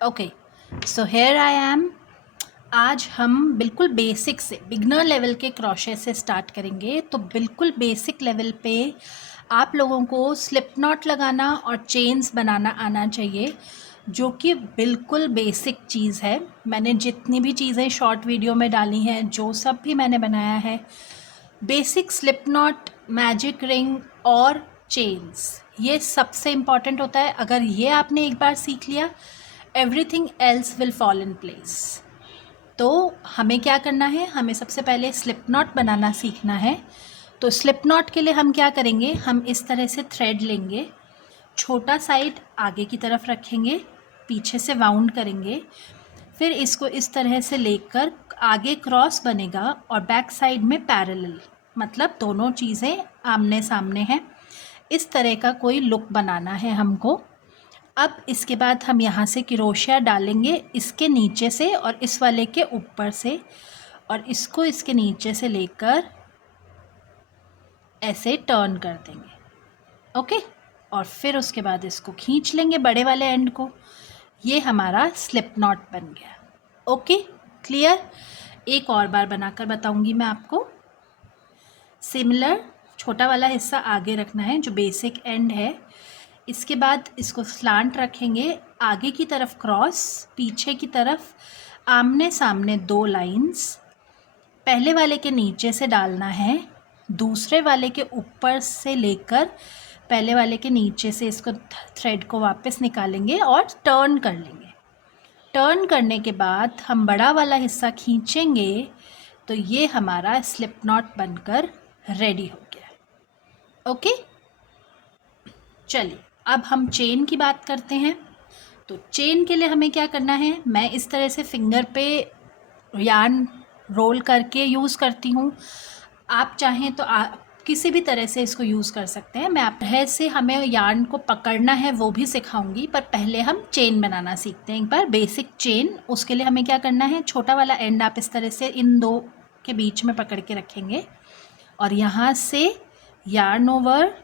Okay, so here I am. आज हम बिल्कुल बेसिक से बिगनर लेवल के क्रोशे से स्टार्ट करेंगे। तो बिल्कुल बेसिक लेवल पे आप लोगों को स्लिप नॉट लगाना और चेन्स बनाना आना चाहिए, जो कि बिल्कुल बेसिक चीज़ है। मैंने जितनी भी चीज़ें शॉर्ट वीडियो में डाली हैं, जो सब भी मैंने बनाया है, basic slip not, magic ring और चेन्स, ये सबसे इम्पॉर्टेंट होता है। अगर ये आपने एक बार सीख लिया, everything else will fall in place. तो हमें क्या करना है, हमें सबसे पहले स्लिप नॉट बनाना सीखना है। तो स्लिप नॉट के लिए हम क्या करेंगे, हम इस तरह से थ्रेड लेंगे, छोटा साइड आगे की तरफ रखेंगे, पीछे से वाउंड करेंगे, फिर इसको इस तरह से लेकर आगे क्रॉस बनेगा और बैक साइड में पैरेलल, मतलब दोनों चीज़ें आमने सामने हैं। इस तरह का कोई लुक बनाना है हमको। अब इसके बाद हम यहाँ से क्रोशिया डालेंगे इसके नीचे से और इस वाले के ऊपर से, और इसको इसके नीचे से लेकर ऐसे टर्न कर देंगे। ओके, और फिर उसके बाद इसको खींच लेंगे बड़े वाले एंड को। ये हमारा स्लिप नॉट बन गया। Okay, clear. एक और बार बनाकर बताऊंगी मैं आपको। सिमिलर छोटा वाला हिस्सा आगे रखना है, जो बेसिक एंड है। इसके बाद इसको स्लांट रखेंगे, आगे की तरफ क्रॉस, पीछे की तरफ आमने सामने 2 लाइंस। पहले वाले के नीचे से डालना है, दूसरे वाले के ऊपर से लेकर पहले वाले के नीचे से इसको थ्रेड को वापस निकालेंगे और टर्न कर लेंगे। टर्न करने के बाद हम बड़ा वाला हिस्सा खींचेंगे, तो ये हमारा स्लिप नॉट बनकर रेडी हो गया। ओके, चलिए अब हम चेन की बात करते हैं। तो चेन के लिए हमें क्या करना है, मैं इस तरह से फिंगर पे यार्न रोल करके यूज़ करती हूँ। आप चाहें तो किसी भी तरह से इसको यूज़ कर सकते हैं। मैं आप से हमें यार्न को पकड़ना है वो भी सिखाऊंगी, पर पहले हम चेन बनाना सीखते हैं एक बार, बेसिक चेन। उसके लिए हमें क्या करना है, छोटा वाला एंड आप इस तरह से इन दो के बीच में पकड़ के रखेंगे और यहाँ से yarn over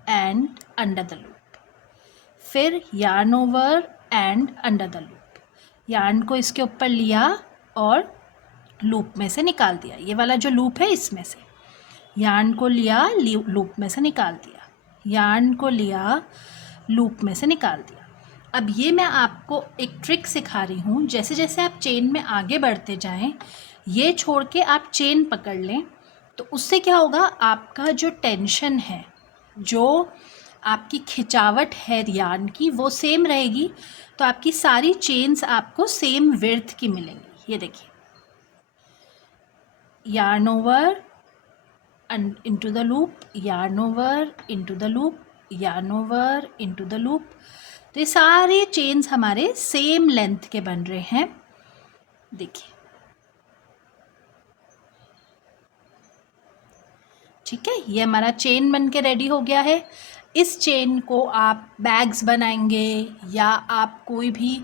and under the loop, फिर yarn over and under the loop. Yarn को इसके ऊपर लिया और लूप में से निकाल दिया। ये वाला जो लूप है इसमें से यार्न को लिया, लूप में से निकाल दिया, यार्न को लिया, लूप में से निकाल दिया। अब ये मैं आपको एक ट्रिक सिखा रही हूँ। जैसे जैसे आप चेन में आगे बढ़ते जाएं, ये छोड़ के आप चेन पकड़ लें, तो उससे क्या होगा, आपका जो टेंशन है, जो आपकी खिंचावट है यार्न की, वो सेम रहेगी। तो आपकी सारी चेन्स आपको सेम विड्थ की मिलेंगी। ये देखिए, yarn over and into the loop, yarn over into the loop, yarn over into the loop। तो ये सारे चेन्स हमारे सेम लेंथ के बन रहे हैं। देखिए, ठीक है, ये हमारा चेन बन के रेडी हो गया है। इस चेन को आप बैग्स बनाएंगे या आप कोई भी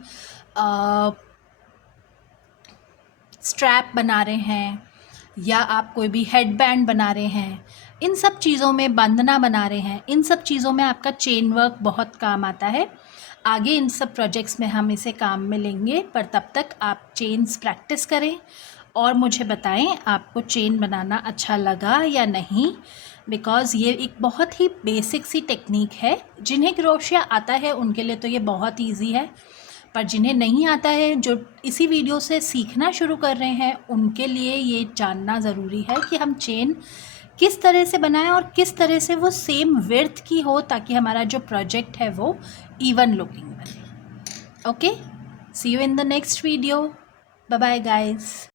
स्ट्रैप बना रहे हैं या आप कोई भी हेड बैंड बना रहे हैं, इन सब चीज़ों में बंधना बना रहे हैं, इन सब चीज़ों में आपका चेन वर्क बहुत काम आता है। आगे इन सब प्रोजेक्ट्स में हम इसे काम में लेंगे, पर तब तक आप चेन्स प्रैक्टिस करें और मुझे बताएं आपको चेन बनाना अच्छा लगा या नहीं। बिकॉज़ ये एक बहुत ही बेसिक सी टेक्निक है। जिन्हें क्रोशिया आता है उनके लिए तो ये बहुत ईजी है, पर जिन्हें नहीं आता है, जो इसी वीडियो से सीखना शुरू कर रहे हैं, उनके लिए ये जानना ज़रूरी है कि हम चेन किस तरह से बनाएं और किस तरह से वो सेम विड्थ की हो, ताकि हमारा जो प्रोजेक्ट है वो इवन लुकिंग बने। Okay, see you in the next video. Bye bye guys.